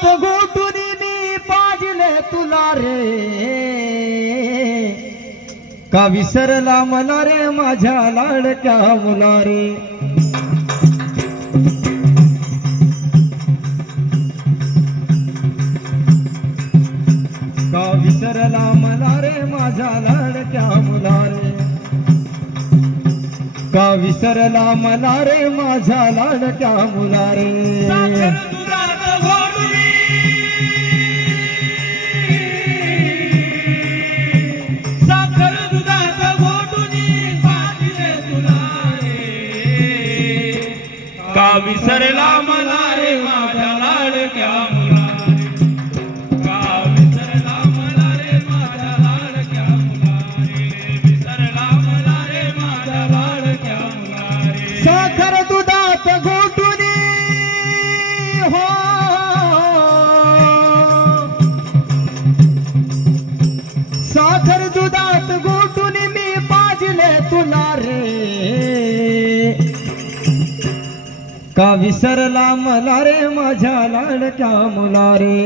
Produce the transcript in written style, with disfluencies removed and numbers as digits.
दुधात गोटून मी पाजले तुला रे, का विसरला मला रे माझ्या लाडक्या मुला रे। का विसरला मला रे माझ्या लाडक्या मुला रे, का विसरला मला रे माझ्या लाडक्या मुला रे। साखर दुधात घोटून पाजले तुला रे, का विसरला मला रे माझ्या लाडक्या मुला रे, का विसरला मला रे माझ्या लाडक्या मुला रे, विसरला मला रे माझ्या लाडक्या मुला रे। साखर दुधात घोटून हो, साखर दुधात घोटून मी पाजले तुला रे, का विसरला मला रे माझ्या लाडक्या मुला रे।